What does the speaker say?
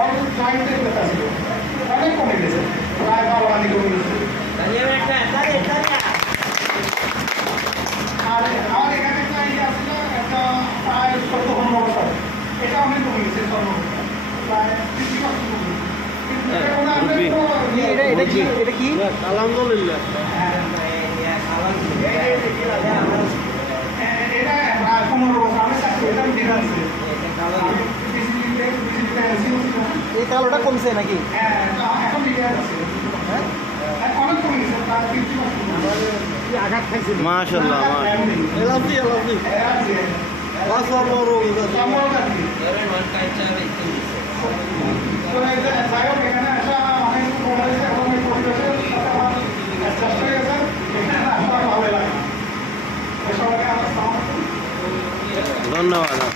All জয়েন্টের ব্যথা ছিল, অনেক কমে গেছে, প্রায় 12 কমে গেছে। আর আমার এখানে একটা ইয়ে আসলে একটা প্রায় 14-15 বছর, এটা অনেক কমে গেছে, প্রায় 50% কমে গেছে। এটা কি আলহামদুলিল্লাহ। এটা প্রায় 15 বছর আমি চাকরি এটা আমি দেখে আনছি। এই কালোটা কমছে নাকি? হ্যাঁ এখন দেখে আছে, হ্যাঁ অনেক কমে গেছে, প্রায় 50%। আঘাত খাইছে। মাশাআল্লাহ এলাজি এলাজি বাসা বড় ধন্যবাদ।